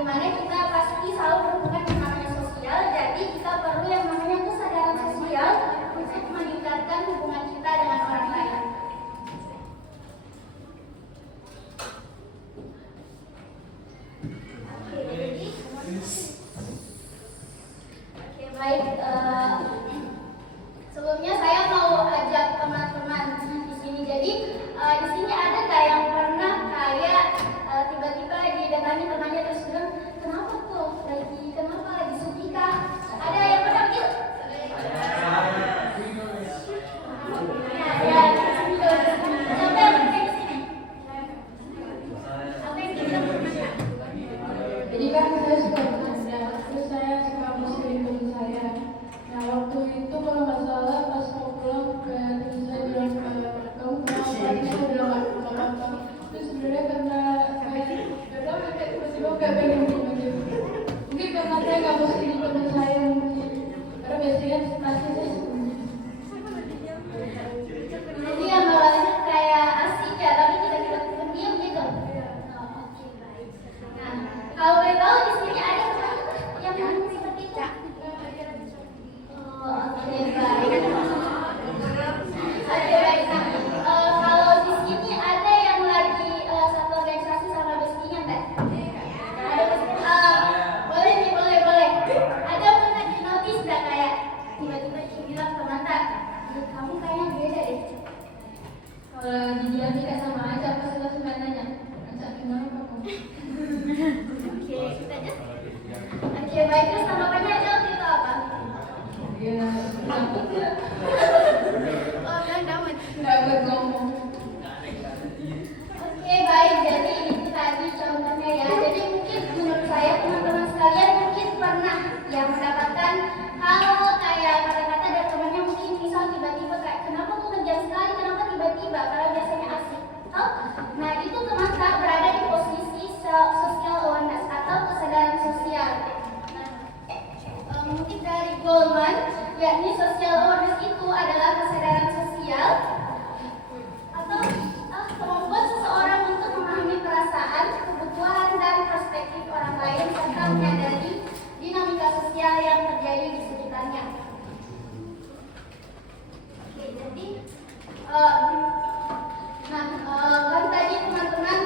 dimana kita pasti selalu berhubungan dengan namanya sosial, jadi kita perlu yang namanya kesadaran sosial untuk meningkatkan hubungan kita dengan orang lain. Baik, sebelumnya saya mau ajak teman-teman di sini. Jadi di sini ada nggak yang pernah kayak tiba-tiba didatangi temannya terus bilang, kenapa tuh lagi sedih kah? Ada yang pernah gitu? Ya, di sini dulu. Siapa yang pernah di sini? Apa yang kita pernah? Jadi kan saya suka bercanda, terus saya suka musuhin teman saya. Nah waktu itu kalau nggak salah pas mau pulang kayak teman saya bilang kamu kenapa? Saya bilang nggak apa-apa. Terus sebenarnya karena saya nggak tahu kayak tiba-tiba nggak pengen gitu. Mungkin karena saya nggak musuhin teman saya mungkin. Karena biasanya pasti saya sembunyi. Jadi yang awalnya kayak asik ya, tapi tiba-tiba pendiam gitu. Oh, oke, baik. Nah, kalau boleh tahu di sini ada yang seperti itu? Oh, oke, baik. Oke, baik. Nah, kalau di sini ada yang lagi satu organisasi sama bestinya nggak? Ada. Boleh nih, boleh. Ada pernah di notice nggak kayak tiba-tiba dia bilang ke Manta, kamu kayaknya beda deh. Kalau dibilang tidak sama aja, apa sih langsung nanya? Ajak gimana kamu? Oke, kita aja. Oke, baik. Terus tanggapannya aja waktu itu apa? Ya, takut ya. Oh, bilang damai. Nggak bergomong. Oke, baik. Jadi itu tadi contohnya ya. Jadi mungkin menurut saya teman-teman sekalian mungkin pernah yang mendapatkan hal kayak kata-kata dari temannya, mungkin misal tiba-tiba kayak kenapa kok kejam sekali, kenapa tiba-tiba, kalau biasanya asik. Oh, nah itu teman-teman berada di posisi social awareness atau kesadaran sosial. Nah, mungkin dari Goldman, yakni social awareness itu adalah kesadaran sosial atau kemampuan seseorang untuk memahami perasaan, kebutuhan, dan perspektif orang lain serta menyadari dinamika sosial yang terjadi di sekitarnya. Oke, jadi kan tadi teman-teman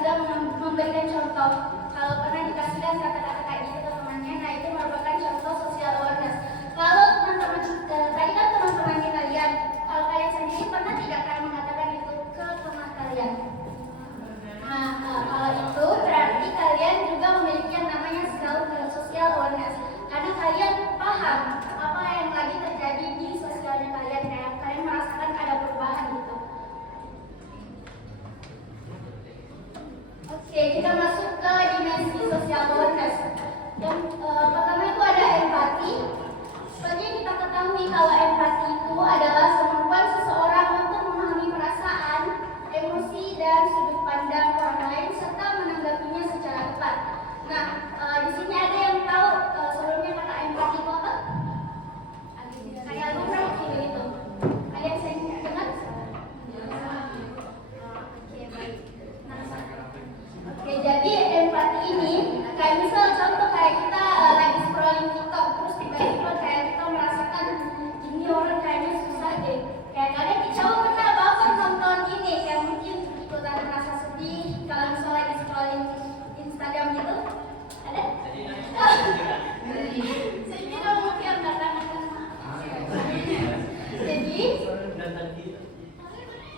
sudah memberikan contoh kalau pernah dikasihkan kata-kata kayak gitu ke temannya. Nah, itu merupakan contoh social awareness. Kalau teman-teman tadi kan teman-temannya kalian, kalau kalian sendiri pernah tidak kalian mengatakan itu ke teman kalian? Nah, kalau itu berarti kalian juga memiliki yang namanya social awareness, karena kalian paham apa yang lagi terjadi di sosialnya kalian, kayak kalian merasakan ada perubahan gitu. Oke, kita masuk ke dimensi social awareness. Yang pertama itu ada empati. Seperti yang kita ketahui kalau empati itu adalah kemampuan seseorang untuk memahami perasaan, emosi, dan sudut pandang orang lain serta menanggapinya secara tepat. Nah, di sini ada yang tahu sebelumnya kata empati itu apa? Kayak lumrah gitu. Ada yang saya dengar? Oke, baik. Oke, jadi empati ini kayak misal contoh kayak kita lagi scrolling TikTok terus tiba-tiba kayak kita merasakan ini orang kayaknya susah deh. Kayak kadang cowok pernah baper nonton ini kayak mungkin ikutan merasa sedih kalau misal lagi scrolling Instagram gitu. Ada? Sedih dong mungkin karena jadi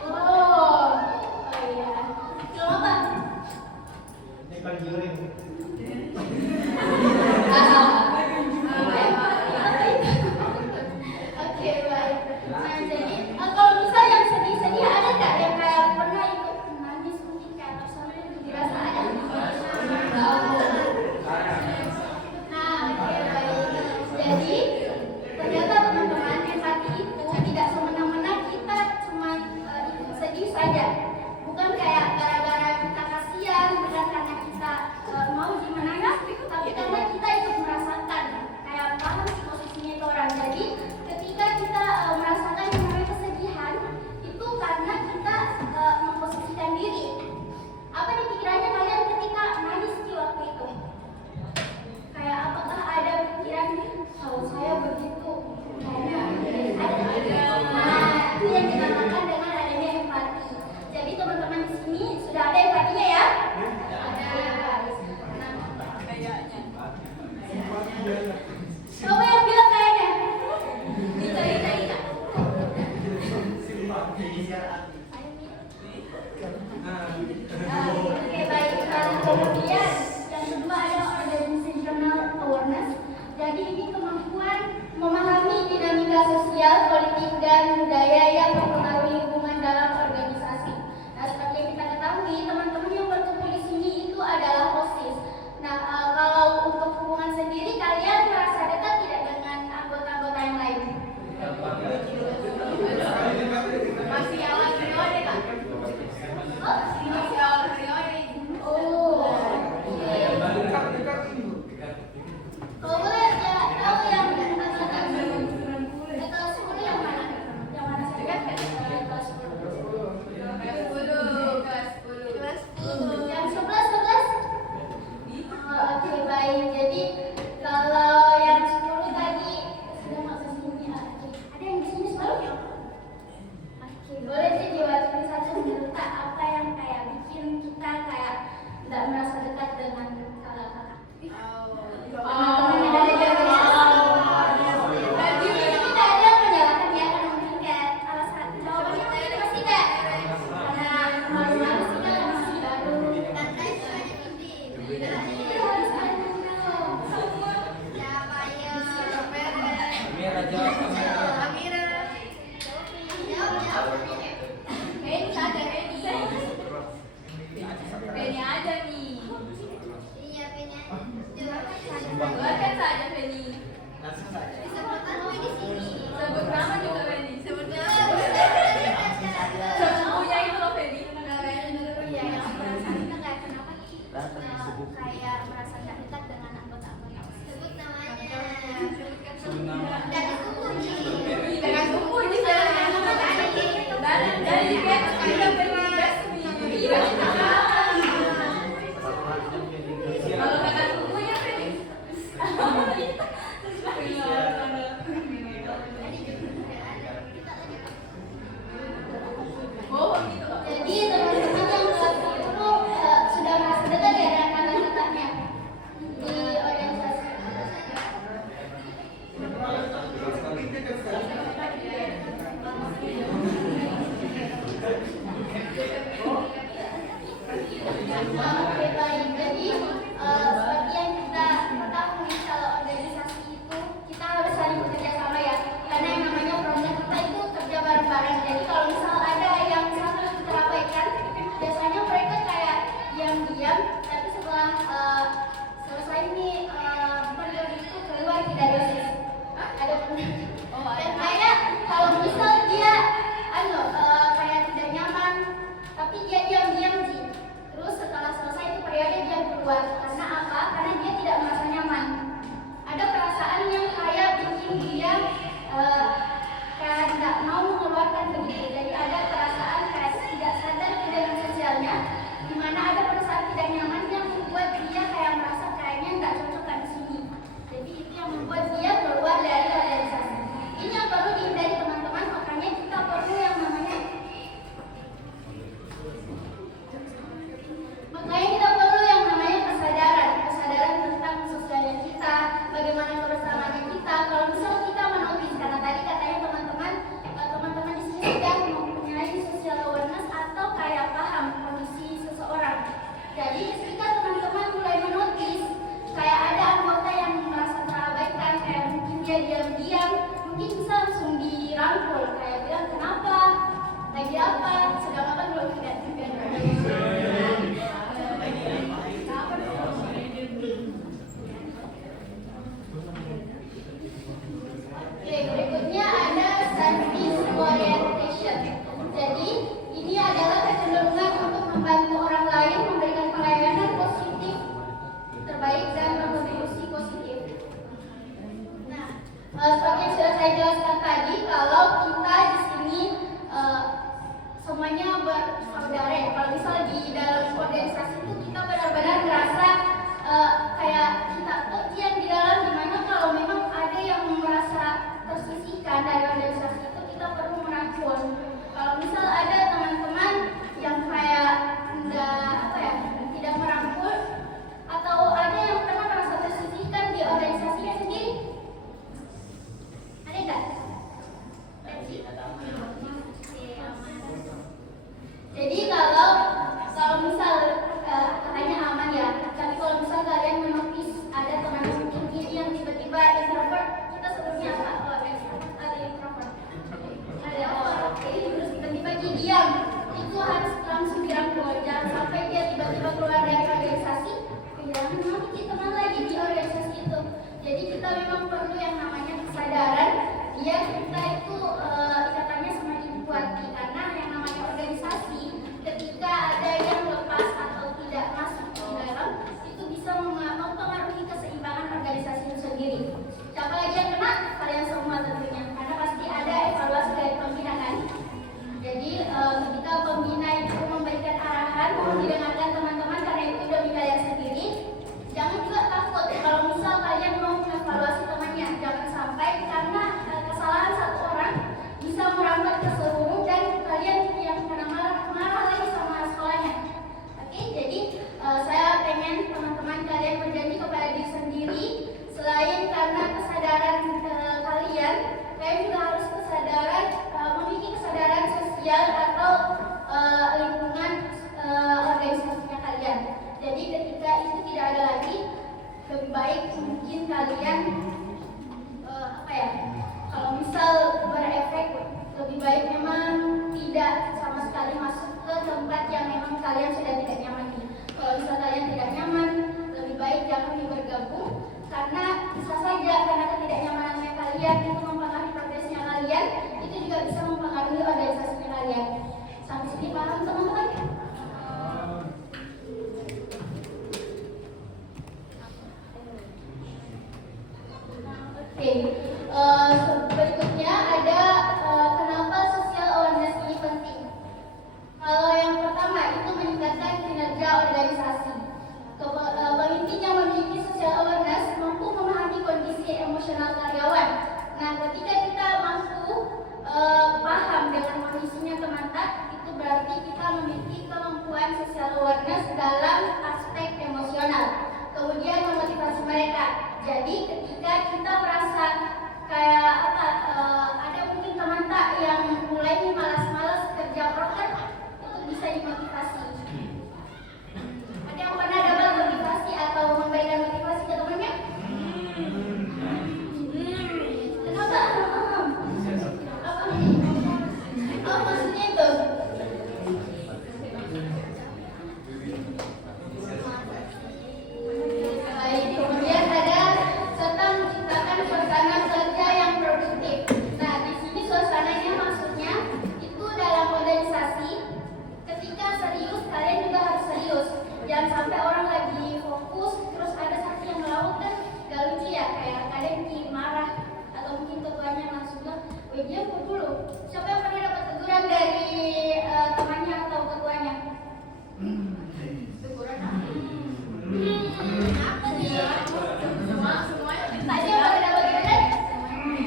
oh iya. Kenapa? Oke, baik. Nah, jadi kalau misal yang sedih-sedih ada nggak yang kayak pernah ikut nangis mungkin kayak sampai dirasa ada? Nah, oke, baik. Jadi ternyata teman-teman empati itu tidak semena-mena kita cuma ikut sedih saja. Bukan kayak gara-gara kita kasihan, bukan karena kita mau dimenangkan, tapi karena kita ikut merasakan kayak paham sih posisinya itu orang. Jadi ketika kita merasakan yang namanya kesedihan itu karena kita memposisikan diri. Apa di pikirannya kalian ketika nangis di waktu itu? Oke, baik. Jadi seperti yang kita ketahui kalau organisasi itu kita harus saling bekerja sama ya. Karena yang namanya program kita itu kerja bareng-bareng. Jadi kalau misal ada yang satu terabaikan, biasanya mereka kayak diam-diam, tapi setelah selesai nih periode itu keluar tidak ada sesi. Ada dan kayak kalau misal dia kayak tidak nyaman, tapi dia diam-diam sih. Terus setelah selesai itu periode dia keluar. Karena apa? Karena dia tidak merasa nyaman. Ada perasaan yang kayak bikin dia kayak tidak mau mengeluarkan begitu. Jadi ada perasaan kayak tidak sadar keadaan sosialnya, di mana ada perasaan tidak nyaman yang membuat dia kayak merasa kayaknya tidak cocok di sini. Jadi itu yang membuat dia keluar dari organisasi. Ini yang perlu dihindari teman-teman. Makanya kita perlu yang namanya kesadaran tentang sosialnya kita, bagaimana kebersamaannya kita. Kalau misal kita menotis, karena tadi katanya teman-teman di sini sudah mempunyai social awareness atau kayak paham kondisi seseorang. Jadi ketika teman-teman mulai menotis kayak ada anggota yang merasa terabaikan, kayak mungkin dia diam-diam, mungkin bisa langsung dirangkul, kayak bilang kenapa, lagi apa, sedang apa, belum lihat juga. Berikutnya ada service orientation. Jadi ini adalah kecenderungan untuk membantu orang lain, memberikan pelayanan positif terbaik dan berkontribusi positif. Nah, seperti yang sudah saya jelaskan tadi, kalau kita di sini semuanya bersaudara. Kalau misal di dalam organisasi itu kita benar-benar merasa kayak kita yang di dalam, dimana kalau memang ada yang merasa tersisihkan dari organisasi itu, kita perlu merangkul. Kalau misal ada teman-teman yang kayak tidak merangkul, atau ada yang pernah merasa tersisihkan di organisasinya sendiri, ada nggak? Jadi kalau misal katanya aman ya, tapi kalau misal kalian menotis ada teman-teman mungkin yang tiba-tiba introvert, kita sebutnya apa? Extrovert atau introvert? Terus tiba-tiba dia diam, itu harus langsung dirangkul. Jangan sampai dia tiba-tiba keluar dari organisasi, kehilangan memiliki teman lagi di organisasi itu. Jadi kita memang perlu yang namanya kesadaran, dia kita itu ikatannya semakin kuat, karena yang namanya organisasi ketika ada yang lepas atau tidak masuk di dalam, itu bisa mempengaruhi keseimbangan organisasi itu sendiri. Siapa lagi yang kena? Kalian semua tentunya, karena pasti ada evaluasi dari pembina kan. Jadi ketika pembina itu memberikan arahan, mohon didengarkan teman-teman, karena itu demi kalian sendiri. Jangan juga takut kalau misal kalian mau mengevaluasi temannya, jangan sampai karena kesalahan satu orang bisa merambat ke seluruh dan kalian yang kena marah lagi sama sekolahnya. Oke, jadi saya pengen teman-teman kalian berjanji kepada diri sendiri, selain karena kesadaran kalian juga harus memiliki kesadaran sosial atau lingkungan organisasinya kalian. Jadi ketika itu tidak ada lagi, lebih baik mungkin kalian kalau misal berefek, lebih baik memang tidak sama sekali masuk ke tempat yang memang kalian sudah tidak nyaman. Kalau misal kalian tidak nyaman, lebih baik jangan bergabung, karena bisa saja karena ketidaknyamanannya kalian itu mempengaruhi progresnya kalian, itu juga bisa mempengaruhi organisasinya kalian. Sampai sini paham teman-teman? Oke. Berikutnya ada kenapa social awareness ini penting. Kalau yang pertama itu meningkatkan kinerja Dia dulu. Siapa yang pernah dapat teguran dari temannya atau ketuanya? Teguran apa? Apa nih? Semuanya. Tadi yang pernah dapat teguran?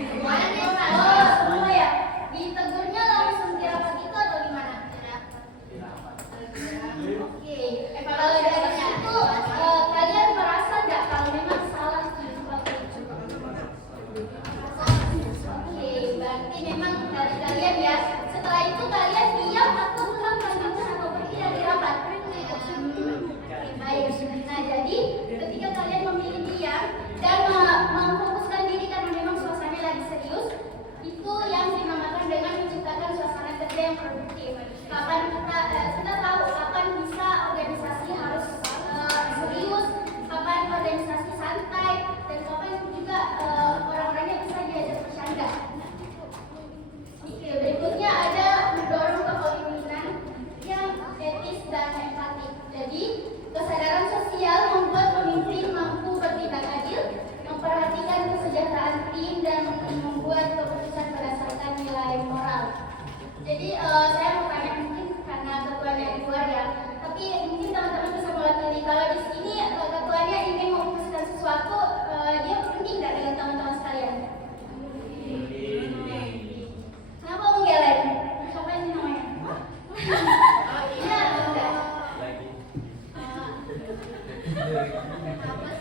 Semuanya. Oh, semua ya. Ditegurnya langsung dirapat itu atau gimana? Oke. Kalau dari situ kalian merasa nggak kalau memang salah seperti itu? Oke, berarti memang dari kalian ya. Setelah itu kalian diam atau pulang melanjutkan atau pergi dari rapat? Baik. Nah, jadi ketika kalian memilih diam dan memfokuskan diri karena memang suasananya lagi serius, itu yang dinamakan dengan menciptakan suasana kerja yang produktif. Kapan kita tahu kapan bisa organisasi harus serius, kapan organisasi santai, dan kapan juga orang-orangnya bisa diajak bercanda. Oke, berikutnya ada mendorong kepemimpinan yang etis dan empatik. Jadi, kesadaran sosial membuat pemimpin mampu bertindak adil, memperhatikan kesejahteraan tim, dan membuat keputusan berdasarkan nilai moral. Jadi, saya mau tanya mungkin karena ketuanya di luar ya, tapi mungkin teman-teman bisa mewakili. Kalau di sini ketuanya ingin memutuskan sesuatu, dia penting nggak dengan teman-teman sekalian? Kenapa menggeleng? Siapa ini namanya? Iya, enggak.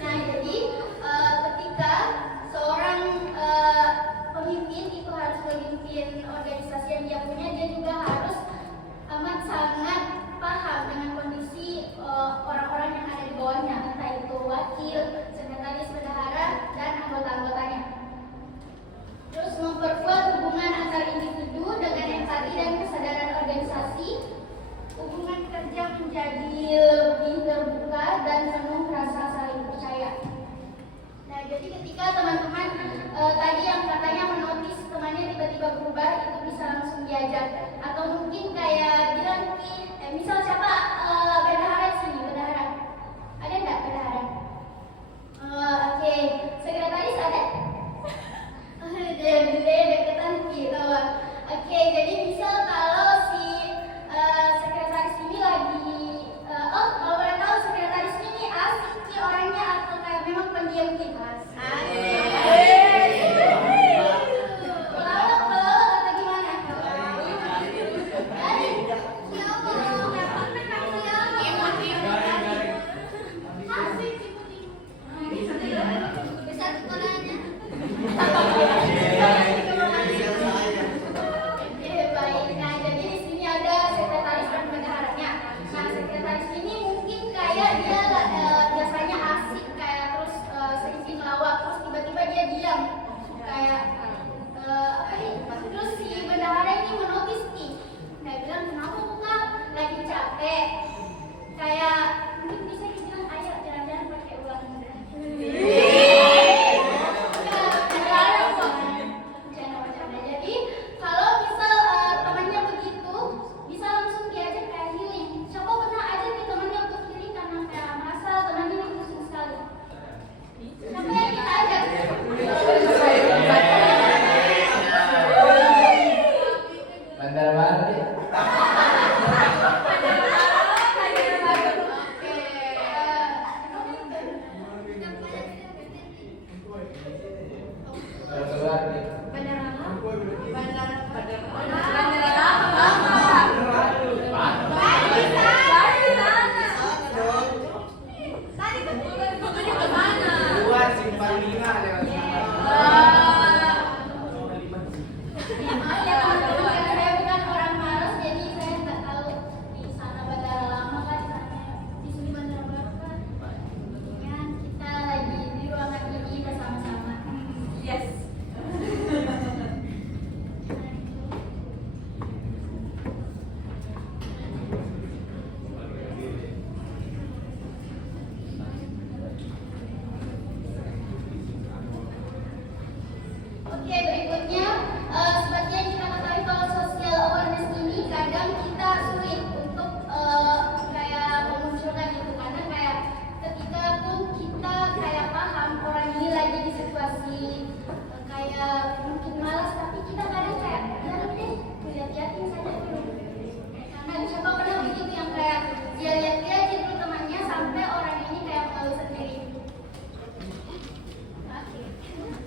Nah, jadi ketika seorang pemimpin itu harus memimpin organisasi yang dia punya, dia juga harus amat sangat paham dengan kondisi orang-orang yang ada di bawahnya, entah itu wakil, sekretaris, bendahara, dan anggota-anggotanya. Terus memperkuat hubungan antar individu dengan empati dan kesadaran organisasi. Hubungan kerja menjadi lebih terbuka dan penuh rasa saling percaya. Nah, jadi ketika teman-teman tadi yang katanya menotis temannya tiba-tiba berubah, itu bisa langsung diajak. Atau mungkin kayak bilang misal siapa bendahara di sini, bendahara. Ada nggak bendahara? Oke. Sekretaris ada? Deketan gitu. Oke, jadi misal kalau si sekretaris ini lagi kalau boleh tahu sekretaris ini asik sih orangnya atau kayak memang pendiam gitu? Pelawak atau gimana? Jadi, ya Allah,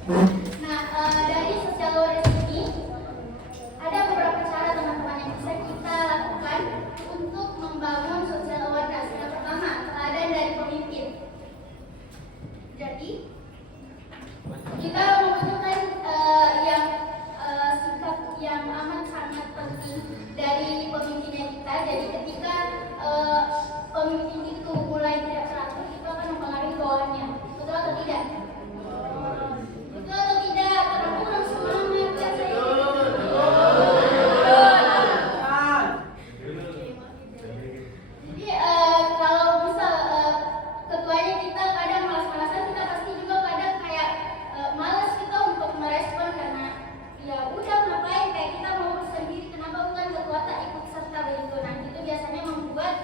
Nah, dari sosial awareness ini ada beberapa cara teman-teman yang bisa kita lakukan untuk membangun sosial awareness. Yang pertama, teladan dari pemimpin. Jadi, kita membutuhkan sikap yang amat sangat penting dari pemimpinnya kita. Jadi ketika pemimpin itu mulai tidak teratur, itu akan mempengaruhi bawahannya. Betul atau tidak? Betul atau tidak? Karena kurang semangat ya saya. Jadi kalau misal ketuanya kita kadang malas-malasan, kita pasti juga kadang kayak malas kita untuk merespon karena ya udah ngapain, kayak kita mau sendiri, kenapa bukan ketua tak ikut serta begitu. Nah itu biasanya membuat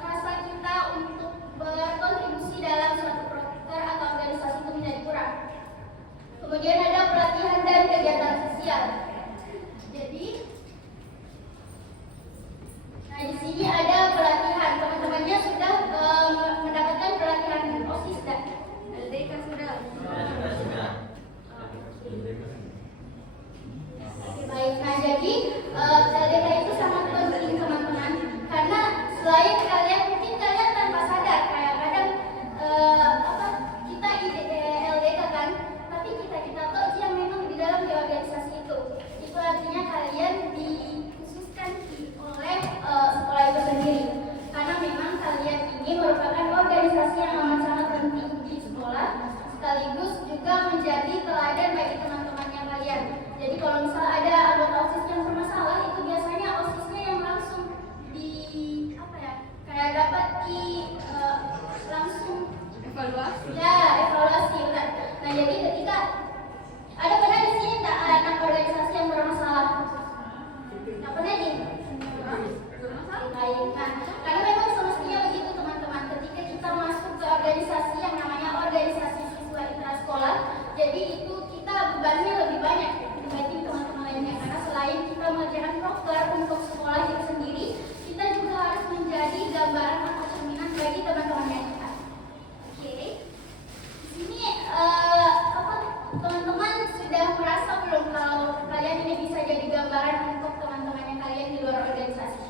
rasa kita untuk berkontribusi dalam suatu proker atau organisasi itu menjadi kurang. Kemudian ada pelatihan dan kegiatan sosial. Jadi nah di sini ada pelatihan, teman-temannya sudah mendapatkan pelatihan OSIS dan LDK sudah. Baik, nah jadi LDK itu sangat penting teman-teman, karena selain kalian mungkin kalian tanpa sadar kayak kadang kita LDK kan, tapi kita tuh yang memang di dalam di organisasi itu artinya kalian dikhususkan oleh sekolah itu sendiri, karena memang kalian ini merupakan organisasi yang amat sangat penting di sekolah, sekaligus juga menjadi teladan bagi teman-temannya kalian. Jadi kalau misal ada anggota OSIS yang bermasalah, itu biasanya OSISnya yang langsung kayak dapat langsung evaluasi. Ya, evaluasi benar. Nah jadi ketika ada pernah di sini tak anak organisasi yang bermasalah? Tak pernah nih? Baik. Nah, karena memang semestinya begitu teman-teman. Ketika kita masuk ke organisasi yang namanya organisasi siswa intrasekolah, jadi itu kita bebannya lebih banyak dibanding teman-teman lainnya. Karena selain kita mengerjakan proker untuk sekolah itu sendiri, kita juga harus menjadi gambaran atau cerminan bagi teman-temannya kita. Oke. Di sini teman-teman sudah merasa belum kalau kalian ini bisa jadi gambaran untuk teman-temannya kalian di luar organisasi?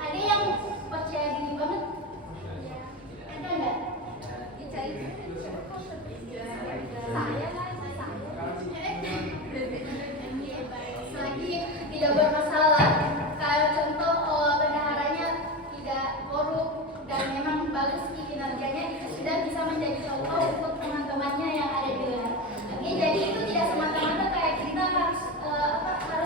Ada yang percaya diri banget? Ada enggak? Selagi tidak bermasalah, kalau contoh bendaharanya tidak korup dan memang bagus kinerjanya, itu sudah bisa menjadi contoh untuk teman-temannya yang ada di luar. Oke, jadi itu tidak semata-mata kayak kita harus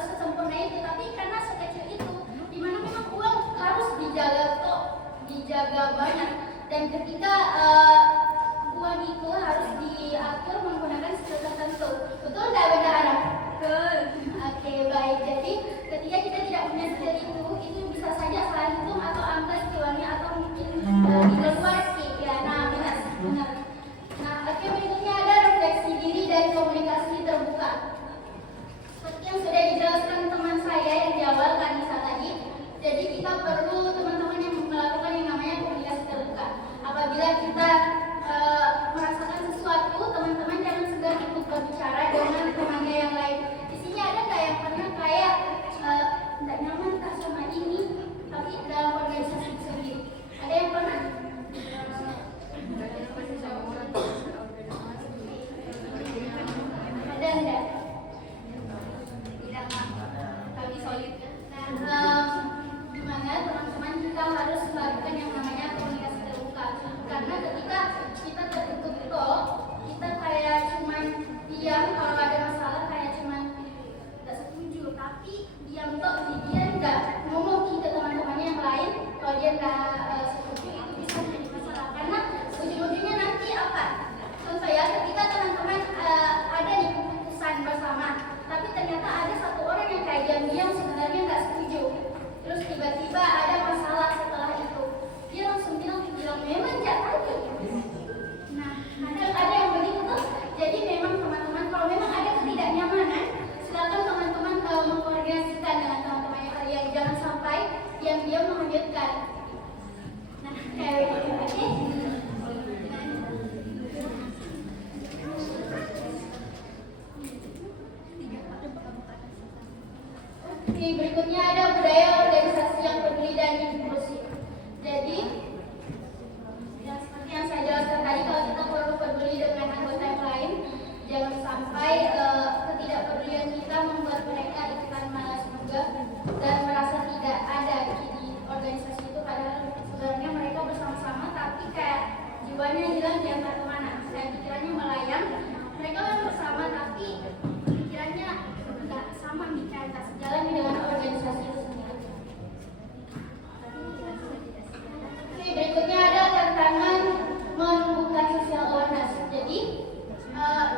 sesempurna itu, tapi karena sekecil itu, dimana memang uang harus dijaga banyak, dan ketika uang itu harus diatur menggunakan skill tertentu. Betul nggak bendahara? Betul. Oke, baik. Jadi ketika kita tidak punya skill itu bisa saja salah hitung atau angka skillnya atau mungkin di luar skill. Ya, nah benar. Nah, oke, berikutnya ada refleksi diri dan komunikasi terbuka. Seperti yang sudah dijelaskan teman saya yang di awal Kanisa tadi, jadi kita perlu teman-teman yang melakukan yang namanya komunikasi terbuka. Apabila kita merasakan sesuatu, teman-teman jangan segan ikut berbicara dengan temannya yang lain. Di sini ada nggak yang pernah kayak nggak nyaman tak sama ini, tapi dalam organisasi itu sendiri? Ada yang pernah? Ada enggak? Tidak, kami solid. Nah, gimana teman-teman kita harus melakukan yang namanya komunikasi terbuka, karena ketika kita tertutup kok, kita kayak cuman diam kalau ada masalah, kayak cuman nggak setuju, tapi diam kok, dia nggak ngomong ke teman-temannya yang lain. Kalau dia nggak setuju, itu bisa menjadi masalah, karena ujung-ujungnya nanti apa? Contoh ya, ketika teman-teman ada di keputusan bersama, tapi ternyata ada satu orang yang kayak diam-diam sebenarnya nggak setuju, terus tiba-tiba ada masalah setelah itu, dia langsung bilang memang nggak tahu. Nah, ada yang begitu tuh. Jadi memang teman-teman, kalau memang ada ketidaknyamanan, silakan teman-teman mengkoordinasikan dengan teman-teman kalian, jangan sampai diam-diam melanjutkan. Nah, kayak begitu. Oke, berikutnya ada budaya organisasi yang peduli dan inklusif. Jadi, yang seperti yang saya jelaskan tadi, kalau kita perlu peduli dengan anggota yang lain, jangan sampai ketidakpedulian kita membuat mereka ikutan malas juga dan merasa tidak ada di organisasi itu, padahal sebenarnya mereka bersama-sama tapi kayak jiwanya hilang di antar kemana, kayak pikirannya melayang. Mereka memang bersama tapi pikirannya nggak sama nih, kayak tak sejalan dengan organisasi itu sendiri. Oke, berikutnya ada tantangan menumbuhkan social awareness. Jadi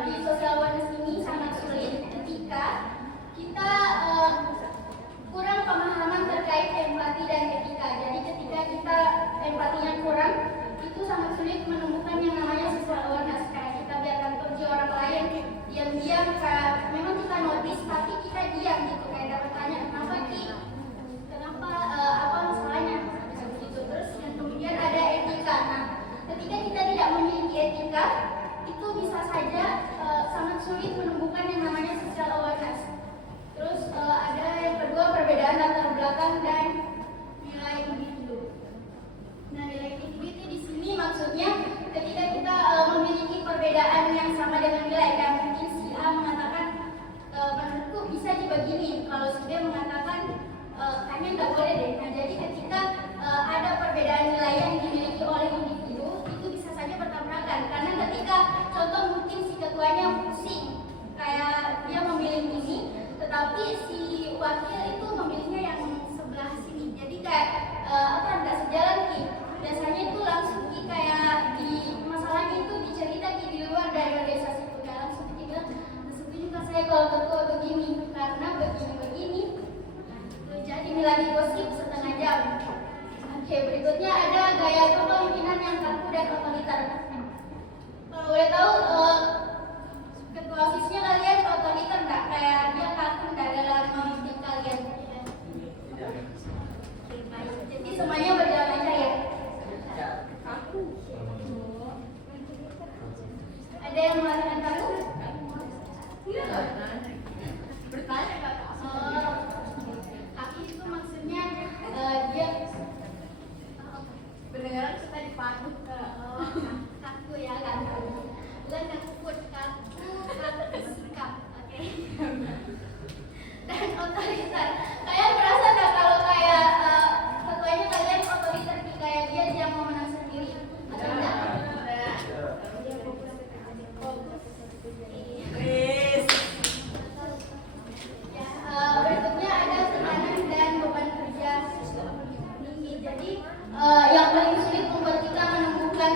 di social awareness ini sangat sulit ketika kita kurang pemahaman terkait empati dan etika. Jadi ketika kita empatinya kurang, itu sangat sulit menumbuhkan yang namanya social awareness. Kayak kita biarkan pergi orang lain diam-diam, kayak memang kita notice tapi kita diam gitu, kayak dapat tanya kenapa Ki, kenapa apa masalahnya gitu. Terus dan kemudian ada etika. Nah, ketika kita tidak memiliki etika, itu bisa saja sangat sulit menumbuhkan yang namanya social awareness. Terus ada yang kedua, perbedaan latar belakang dan nilai individu. Nah, nilai individu di sini maksudnya ketika kita memiliki perbedaan yang sama dengan nilai, dan mungkin si A mengatakan menurutku bisa dibegini, kalau si B mengatakan kayaknya nggak boleh deh. Nah, jadi ketika ada perbedaan nilai yang dimiliki oleh individu, itu bisa saja bertabrakan, karena ketika contoh mungkin si ketuanya pusing kayak dia memilih ini, tetapi si wakil itu memilihnya yang sebelah sini, jadi kayak nggak sejalan Ki. Biasanya itu langsung Ki kayak di masalahnya itu dicerita Ki di luar dari organisasi itu, kayak langsung Ki bilang setuju saya kalau ketua begini karena begini jadi lagi gosip setengah jam. Oke, berikutnya ada gaya kepemimpinan yang kaku dan otoriter. Kalau boleh tahu ketua OSIS-nya kalian otoriter nggak? Kayak dia kaku nggak dalam memimpin kalian? Jadi semuanya berjalan lancar ya? Ada yang mengatakan kaku? Bertanya kakak. Kaku itu maksudnya dia beneran kita dipandu ke kaku ya, kaku bukan kakut, kaku sikap, oke. Dan otoriter, kalian merasa nggak kalau kayak ketuanya kalian otoriter, kayak dia mau menang sendiri atau enggak? Berikutnya ada tekanan dan beban kerja tinggi. Jadi yang paling sulit membuat kita menemukan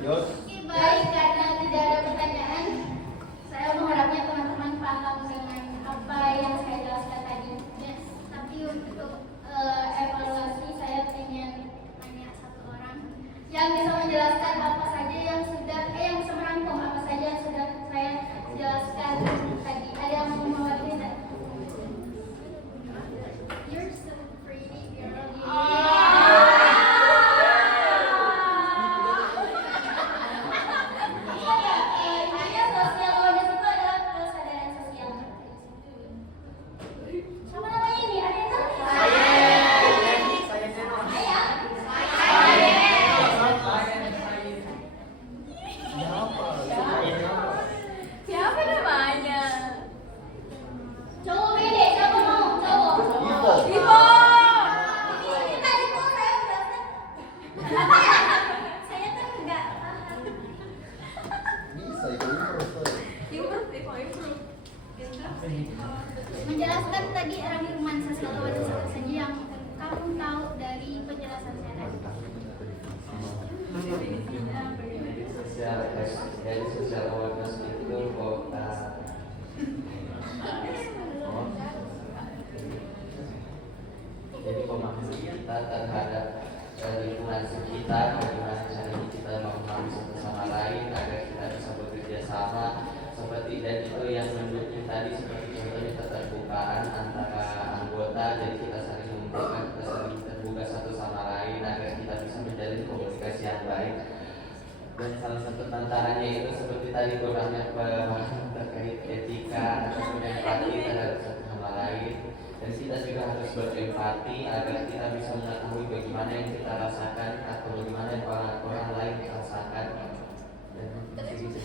Yos. Oke, baik, karena tidak ada pertanyaan, saya mengharapnya teman-teman paham dengan apa yang saya jelaskan tadi. Yes. Tapi untuk evaluasi saya ingin tanya satu orang yang bisa menjelaskan apa saja yang bisa merangkum apa saja yang sudah saya jelaskan tadi. Ada yang mau mewakili tidak? You're so pretty, girl. Intinya sosial awareness itu adalah kesadaran sosial. Siapa namanya ini? Ada yang tahu? Saya. Siapa namanya? Cowok beda, siapa mau? Cowok. Ivo. Ini tadi tuh saya berasa. Saya kan enggak paham. Bisa improve. Ivo. Menjelaskan tadi rangkuman sosial awareness apa saja yang kamu tahu dari penjelasan saya tadi. Sosial awareness itu jadi pemahaman kita terhadap lingkungan sekitar, bagaimana caranya kita memahami satu sama lain agar kita bisa bekerja sama seperti, dan itu yang mendukung tadi seperti contohnya keterbukaan antara anggota, jadi kita saling mengumpulkan, kita saling terbuka satu sama lain agar kita bisa menjalin komunikasi yang baik. Dan salah satu tantangannya itu seperti tadi kurangnya pemahaman terkait etika atau empati terhadap satu sama lain, dan kita juga harus berempati agar kita bisa mengetahui bagaimana yang kita rasakan atau bagaimana yang orang lain rasakan. Dan begitu.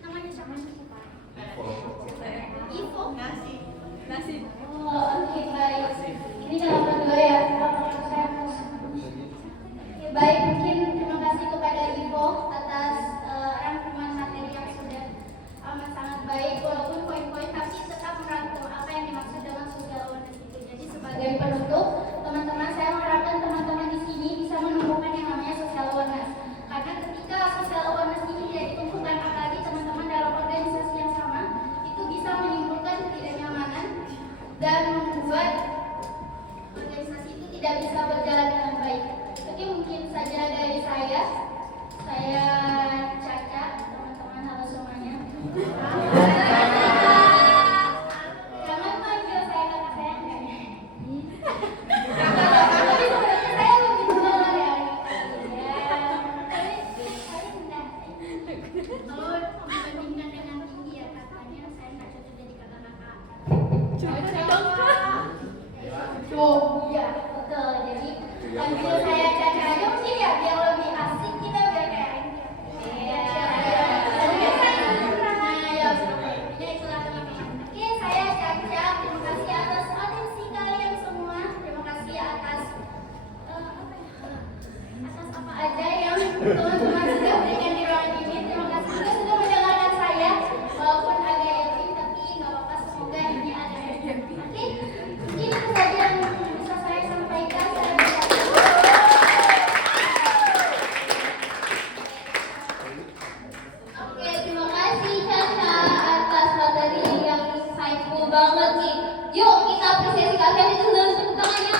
Namanya siapa? Info. Ivo. Nasi. Oh, oke, baik. Ini jawaban dua ya. Apakah saya harus? Oke, baik. Mungkin terima kasih kepada Ivo atas rangkuman materi yang sudah amat sangat baik. Walaupun poin-poin tapi tetap merangkum apa yang dimaksud dengan sosial awareness itu. Jadi sebagai penutup, teman-teman, saya mengharapkan teman-teman di sini bisa menemukan yang namanya sosial awareness. Karena ketika sosial awareness ini tidak ditumpukan, apalagi teman-teman dalam organisasi yang sama, itu bisa menimbulkan ketidaknyamanan dan membuat organisasi itu tidak bisa berjalan dengan baik. Oke, mungkin saja dari saya. Saya Caca, teman-teman, halo semuanya. Jangan panggil saya kakak saya, enggak ya? Tapi sebenarnya saya lebih tua dari tapi enggak. Kalau dibandingkan dengan tinggi ya katanya saya nggak cocok jadi kakak-kakak. Oh iya, betul. Jadi panggil saya Caca aja mungkin ya biar lebih asik kita biar kayak iya. Nah, ya ini itulah teman-teman. Oke, saya Caca. Terima kasih atas atensi kalian semua. Terima kasih atas atas apa aja yang teman-teman sudah berikan di ruangan ini. Terima kasih juga sudah mendengarkan saya. Walaupun agak yakin tapi nggak apa-apa. Semoga ini ada. Oke, mungkin itu saja yang bisa saya sampaikan. Saya Oke, terima kasih Caca atas materi yang insightful banget nih. Yuk kita apresiasi kalian itu dalam tepuk tangannya.